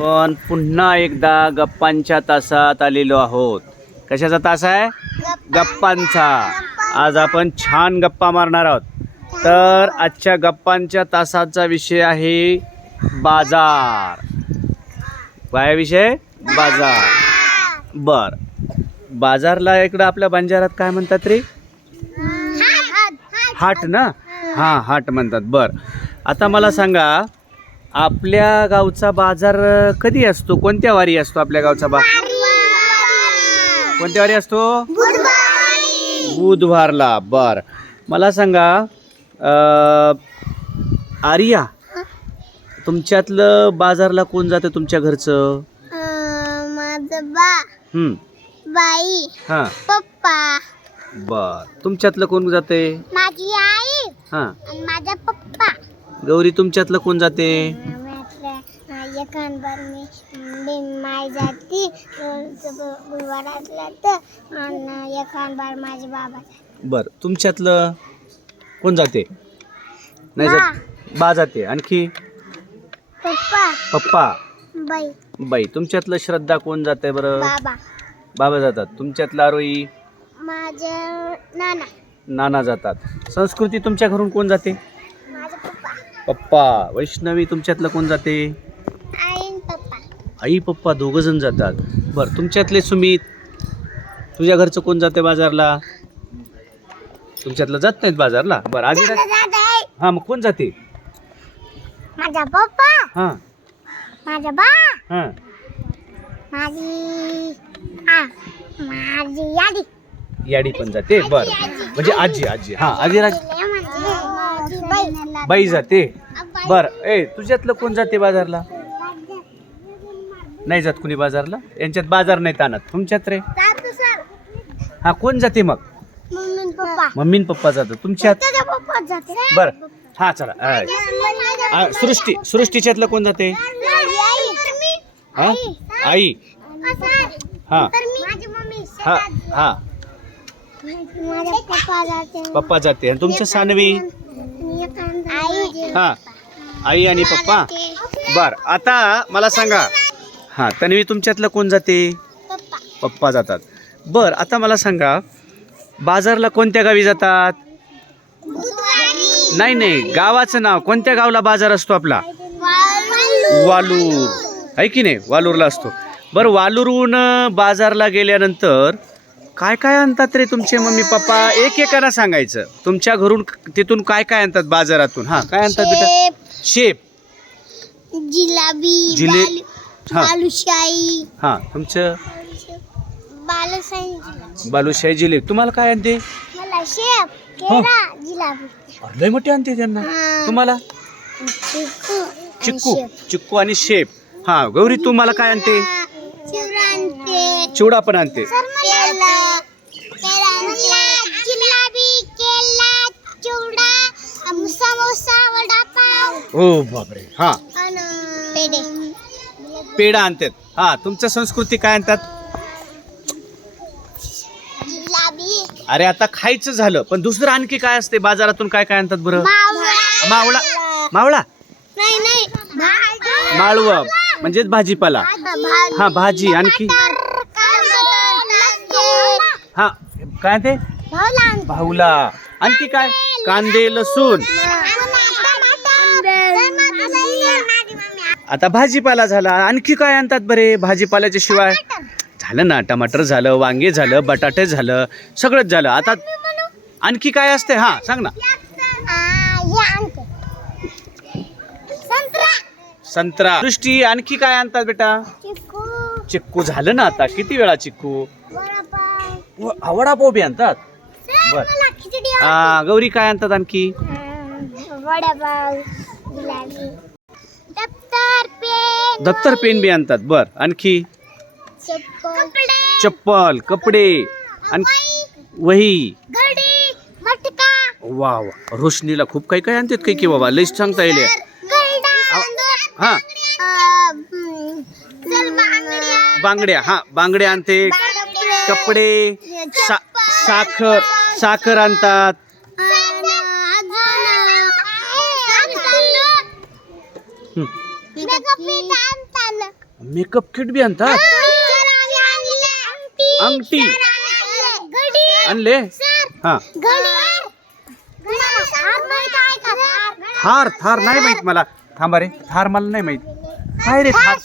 पण पुन्हा एकदा गप्पांच्या तासात आलेलो आहोत. कशाचा तास आहे? गप्पांचा. आज आपण छान गप्पा मारणार आहोत. तर आजच्या गप्पांच्या तासाचा विषय आहे बाजार. काय विषय? बाजार. बर, बाजारला इकडं आपल्या बंजारात काय म्हणतात रे? हाट ना? हां, हाट म्हणतात. बर, आता मला सांगा, आपल्या गावचा बाजार कधी असतो? कोणत्या वारी असतो आपल्या गावचा बाजार? कोणत्या वारी असतो? बुधवारला. बर, मला सांगा, आर्या, तुमच्यातलं बाजारला कोण जातं तुमच्या घरचं? माझं बाई, हां, पप्पा. बर, तुमच्यातलं कोण जाते? माझी आई हां, आणि माझा पप्पा. गौरी, तुमच्यातलं कोण जाते? एखादबार मी माय जाती गुरुवारातला तर आणि एखादबार माझे बाबा. बर, तुमच्यातलं कोण जाते? नाही जात. बा जाते. आणखी? पप्पा. बाई. बाई. तुमच्यातलं श्रद्धा कोण जाते बरं? बाबा. बाबा जातात. तुमच्यातलं आरोही? माझं नाना. नाना जातात. संस्कृती, तुमच्या घरून कोण जाते? माझा पप्पा. पप्पा. वैष्णवी, तुमच्यातलं कोण जाते? आई आणि पप्पा. आई पप्पा दोघं जण जातात. बरं, तुमच्यातले सुमित, तुझ्या घरचं कोण जाते बाजारला? तुमच्यातलं जात नाहीत बाजारला. बरं, आधी हां, मग कोण जाते? माझा पप्पा, हां, माझा बा, हां, माझी यादी. याडी पण जाते. बरं, म्हणजे आजी. हां, आजी बाई जाते. बरं, तुझ्यातलं कोण जाते बाजारला? नाही जात कुणी बाजारला. यांच्यात बाजार नाहीत आणत. तुमच्यात रे? हां, कोण जाते मग? मम्मी आणि पप्पा जातात. तुमच्यात? बरं, हां, चला. सृष्टीच्यातलं कोण जाते? हां, आई. हां, हां, हां, पप्पा जाते. आणि तुमचं सानवी? हां, आई आणि पप्पा. बर, आता मला सांगा, हां, तन्वी, तुमच्यातलं कोण जाते? पप्पा जातात. बर, आता मला सांगा, बाजारला कोणत्या गावी जातात? नाही, गावाचं नाव. कोणत्या गावला बाजार असतो आपला? वालूर. आहे की नाही? वालूरला असतो. बरं, वालूरहून बाजारला गेल्यानंतर काय काय आणतात रे तुमचे मम्मी पप्पा? एकेकाला सांगायचं. तुमच्या घरून तिथून काय काय आणतात बाजारातून? हां, काय आणतात बेटा? शेप, जिलेबी, बालुशाही. हां, तुमचं? बालुशाही. बालुशाही, जिलेबी. तुम्हाला काय आणते? मला शेप, केळा, जिलेबी. लय मोठे आणते त्यांना. तुम्हाला? चिक्कू आणि शेप. हां, गौरी, तुम्हाला काय आणते? चिवडा पण आणते. हो बापरे. हां, पेढा आणतात. हां, तुमच्या संस्कृती काय आणतात? अरे, आता खायचं झालं, पण दुसरं आणखी काय असते बाजारातून? काय काय आणतात बरं? मावळा. माळव म्हणजेच भाजीपाला. हा, भाजी. आणखी? हा, काय ते? भावला. आणखी काय? कांदे, लसूण. आता भाजीपाला झाला. आणखी काय आणतात बरे भाजीपाल्याच्या शिवाय? झालं ना, टमाटर झालं, वांगे झालं, बटाटे झालं, सगळंच झालं. आता आणखी काय असते? हा, सांग ना. संत्रा. दृष्टी, आणखी काय आणतात बेटा? चिक्कू झालं ना. आता किती वेळा चिक्कू? वडापाव बी आणतात. बर, गौरी, काय आणतात आणखी? दप्तर, पेन बी आणतात. बर, आणखी? चप्पल, कपडे, वही. वा वा, रोशनीला खूप काही काय आणतात. काही की बाबा, लईच सांगता येईल. हा, बांगड्या. हा, बांगड्या आणते. कपडे, साखर आणतात. मेकअप किट बी आणतात. अंगठी आणले. हा थार थार नाही माहित मला. थांबा रे, थार मला नाही माहित. काय रे थार?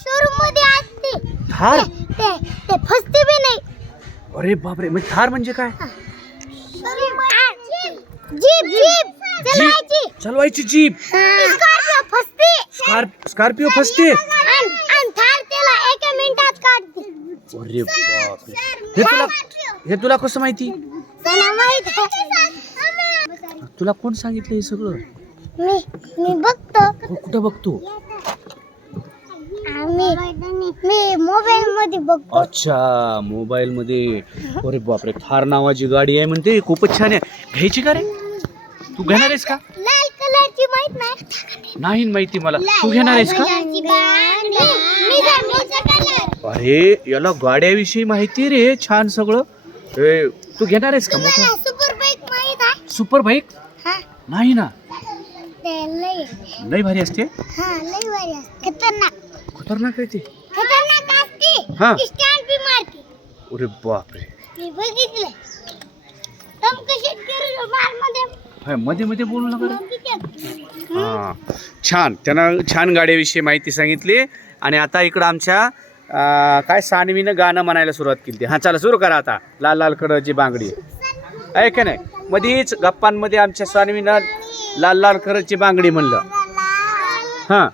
थार ते फसते बी नाही. अरे बापरे, म्हणजे थार म्हणजे काय? जीप जीप चालवायची. चालवायची जीप. स्कॉर्पिओ फसते. स्कॉर्पिओ फसते. आणि थार त्याला 1 मिनिटात काढते. अरे बापरे, हे तुला कसं माहिती? मला माहित आहे. तुला कोण सांगितलं हे सगळं? मी बघतो. कुठं बघतो? मी मोबाईल मध्ये बघतो. अच्छा, मोबाईल मध्ये. अरे बापरे, थार नावाची गाडी आहे म्हणते, खूपच छान आहे. घ्यायची का रे? तू घेणार आहेस का? लाल कलरची माहित नाही. नाही माहिती मला. तू घेणार आहेस का? अरे याला गाड्याविषयी माहिती रे, छान सगळं. तू घेणार आहेस का? मोठा सुपर बाईक माहित आहे. Super bike? हा नाही ना. ते लय भारी असते. हा लय भारी असते. खतरनाक आहे ते. खतरनाक असते. हा. स्टँड बी मारते. अरे बापरे, मी बघितले. तुम कशी करू मार मध्ये मध्ये मध्ये बोलू नका रे. हा छान, त्यानं छान गाड्याविषयी माहिती सांगितली. आणि आता इकडं आमच्या काय सानवीनं गाणं म्हणायला सुरुवात केली. हा चला सुरू करा आता. लाल लाल कलरची बांगडी आहे का नाही? मध्येच गप्पांमध्ये आमच्या सानवीनं लाल लाल कलरची बांगडी म्हणलं. हा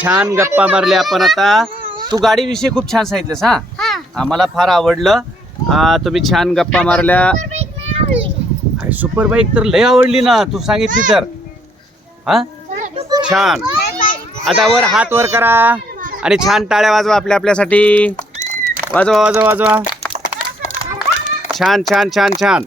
छान गप्पा मारल्या आपण आता. तू गाडीविषयी खूप छान सांगितलंस. हा आम्हाला फार आवडलं. तुम्ही छान गप्पा मारल्या. सुपर बाईक तर लय आवडली ना तू सांगितली तर. हा छान. आता वर हात वर करा आणि छान टाळ्या वाजवा आपल्यासाठी. वाजवा वाजवा वाजवा. छान छान छान छान.